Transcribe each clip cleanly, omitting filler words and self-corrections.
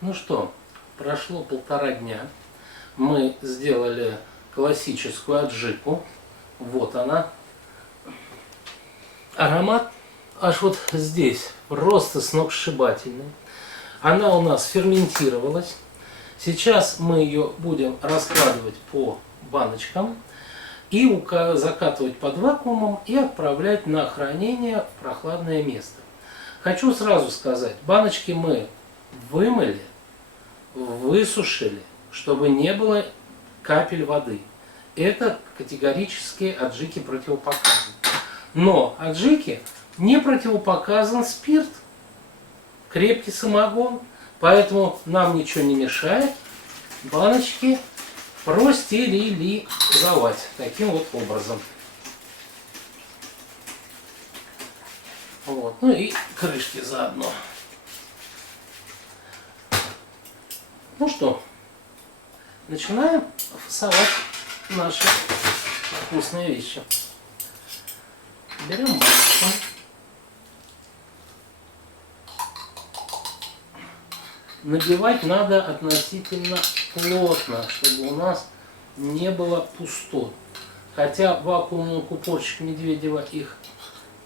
Ну что, прошло 1,5 дня. Мы сделали классическую аджику. Вот она. Аромат аж вот здесь, просто сногсшибательный. Она у нас ферментировалась. Сейчас мы ее будем раскладывать по баночкам и закатывать под вакуумом и отправлять на хранение в прохладное место. Хочу сразу сказать, баночки мы вымыли, высушили, чтобы не было капель воды. Это категорически аджике противопоказано. Но аджике не противопоказан спирт, крепкий самогон, поэтому нам ничего не мешает баночки простерилизовать таким вот образом. Вот. Ну и крышки заодно. Ну что, начинаем фасовать наши вкусные вещи. Берем баночку. Набивать надо относительно плотно, чтобы у нас не было пустот. Хотя вакуумный купорщик Медведева их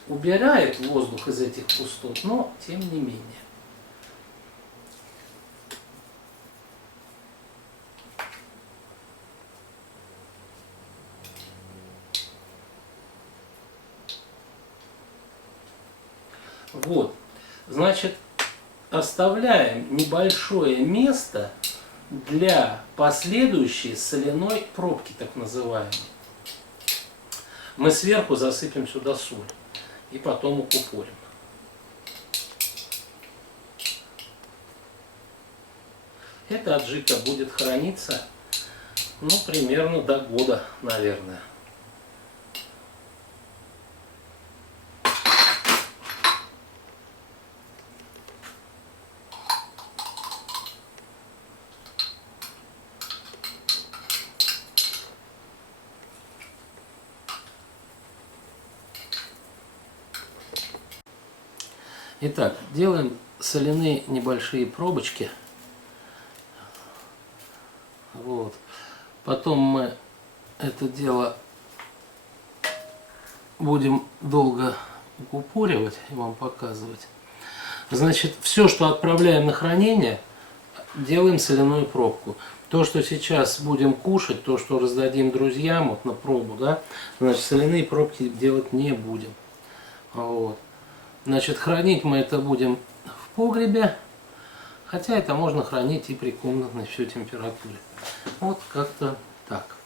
убирает воздух из этих пустот, но тем не менее. Вот, значит, оставляем небольшое место для последующей соляной пробки, так называемой. Мы сверху засыпем сюда соль и потом укупорим. Эта аджика будет храниться, ну, примерно до года, наверное. Итак, делаем соляные небольшие пробочки. Вот. Потом мы это дело будем долго укупоривать и вам показывать. Значит, все, что отправляем на хранение, делаем соляную пробку. То, что сейчас будем кушать, то, что раздадим друзьям вот на пробу, да, значит, соляные пробки делать не будем. Вот. Значит, хранить мы это будем в погребе, хотя это можно хранить и при комнатной все температуре. Вот как-то так.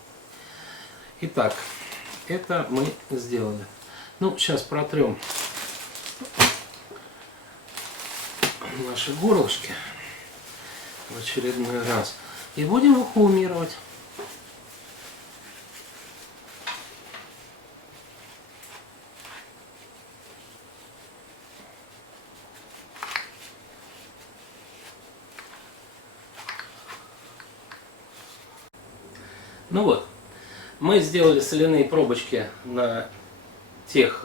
Итак, это мы сделали. Ну, сейчас протрем наши горлышки в очередной раз и будем вакуумировать. Ну вот, мы сделали соляные пробочки на тех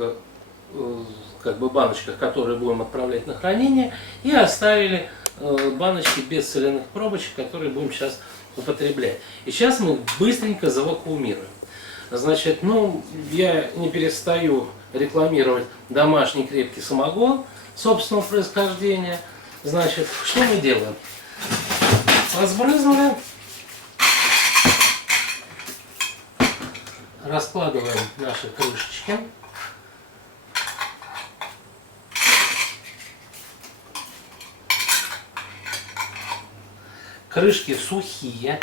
как бы баночках, которые будем отправлять на хранение, и оставили баночки без соляных пробочек, которые будем сейчас употреблять. И сейчас мы их быстренько завакуумируем. Значит, ну, я не перестаю рекламировать домашний крепкий самогон собственного происхождения. Значит, что мы делаем? Разбрызнули. Раскладываем наши крышечки. Крышки сухие.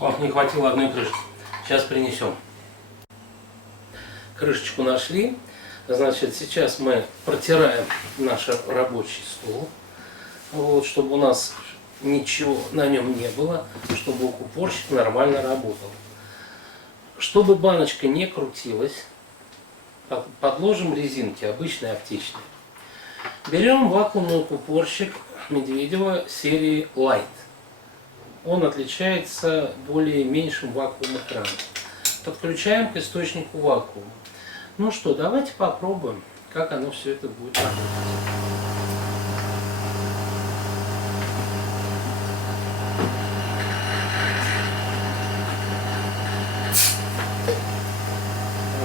Ох, не хватило одной крышки. Сейчас принесем. Крышечку нашли. Значит, сейчас мы протираем наш рабочий стол. Вот, чтобы у нас ничего на нем не было, чтобы укупорщик нормально работал. Чтобы баночка не крутилась, подложим резинки, обычные аптечные. Берем вакуумный укупорщик Медведева серии Light. Он отличается более меньшим вакуумным экраном. Подключаем к источнику вакуума. Ну что, давайте попробуем, как оно все это будет работать.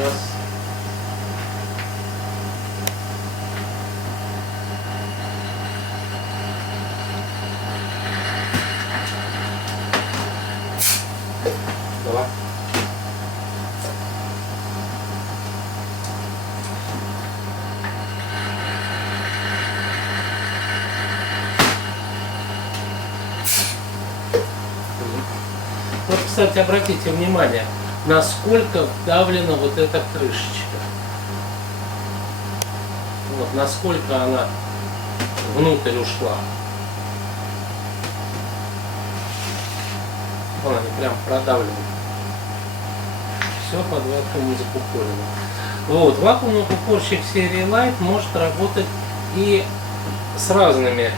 Раз. Два. Вот, кстати, обратите внимание, насколько вдавлена вот эта крышечка. Вот, насколько она внутрь ушла. Вон они прям продавлены. Все под вакуумом закупорено. Вот, вакуумный укупорщик серии Light может работать и с разными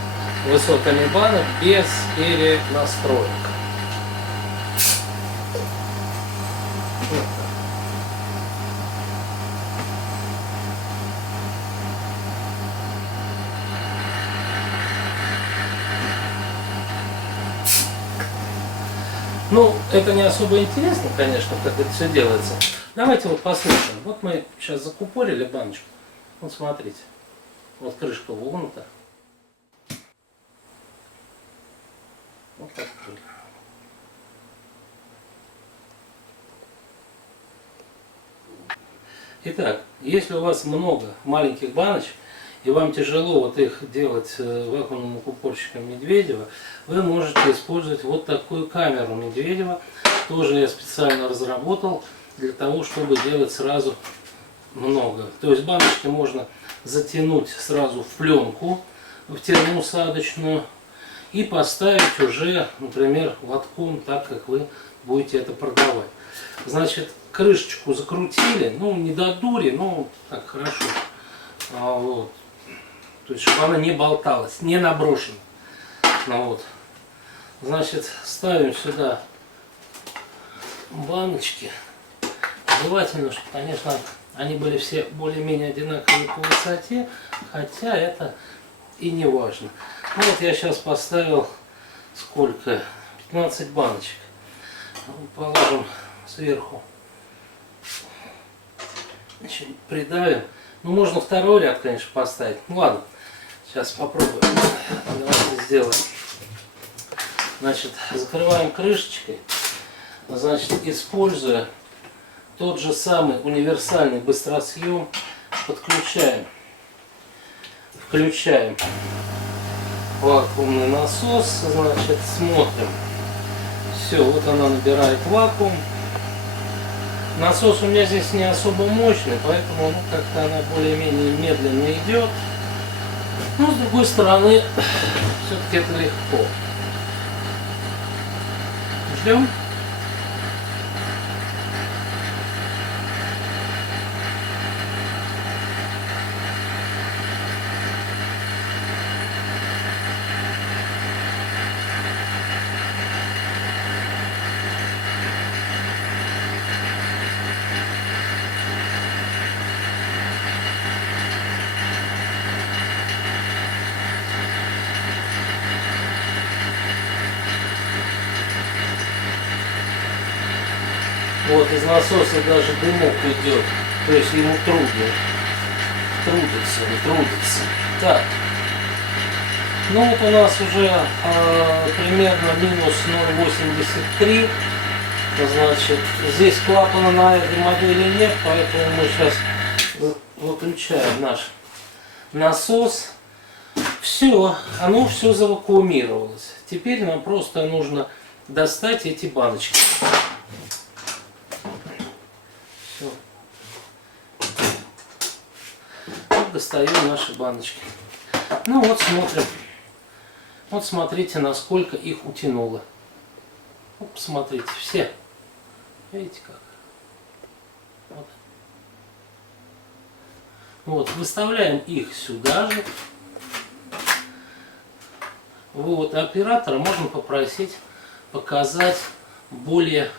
высотами банок без перенастроек. Ну, это не особо интересно, конечно, как это все делается. Давайте вот посмотрим. Вот мы сейчас закупорили баночку. Вот смотрите. Вот крышка вогнута. Вот так. Итак, если у вас много маленьких баночек, и вам тяжело вот их делать вакуумным укупорщиком Медведева, вы можете использовать вот такую камеру Медведева. Тоже я специально разработал для того, чтобы делать сразу много. То есть баночки можно затянуть сразу в пленку, в термоусадочную, и поставить уже, например, лотком, так как вы будете это продавать. Значит, крышечку закрутили, ну не до дури, но так хорошо. Вот. То есть, чтобы она не болталась, не наброшена. Ну, вот. Значит, ставим сюда баночки. Желательно, чтобы, конечно, они были все более-менее одинаковые по высоте, хотя это и не важно. Ну, вот я сейчас поставил сколько? 15 баночек. Положим сверху. Значит, придавим. Ну, можно второй ряд, конечно, поставить. Ну, ладно. Сейчас попробуем. Давайте сделаем. Значит, закрываем крышечкой. Значит, используя тот же самый универсальный быстросъем, подключаем, включаем вакуумный насос. Значит, смотрим. Все, вот она набирает вакуум. Насос у меня здесь не особо мощный, поэтому ну, как-то она более-менее медленно идет. Но с другой стороны, все-таки это легко. Ждем. Вот из насоса даже дымок идет, то есть ему трудно. Трудится. Так. Ну вот у нас уже примерно минус 0,83. Значит, здесь клапана на этой модели нет, поэтому мы сейчас выключаем наш насос. Все, оно все завакуумировалось. Теперь нам просто нужно достать эти баночки. Все. Вот достаю наши баночки. Ну вот смотрим. Вот смотрите, насколько их утянуло. Вот посмотрите, все. Видите как? Вот. Вот, выставляем их сюда же. Вот, оператора можно попросить показать более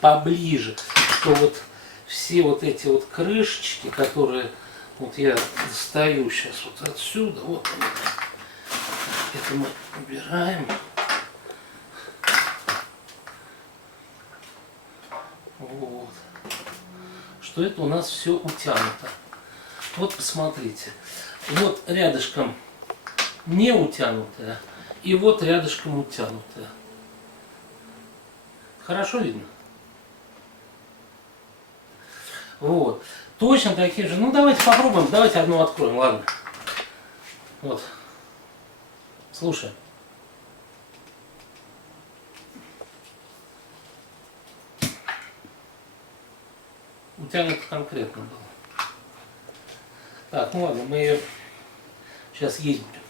поближе, что вот все вот эти вот крышечки, которые вот я достаю сейчас вот отсюда, вот это мы убираем. Вот. Что это у нас все утянуто. Вот посмотрите. Вот рядышком не утянутая, и вот рядышком утянутая. Хорошо видно? Вот. Точно такие же. Ну давайте попробуем. Давайте одну откроем, ладно. Вот. Слушай. Утянуто конкретно было. Так, ну ладно, мы ее сейчас есть будем.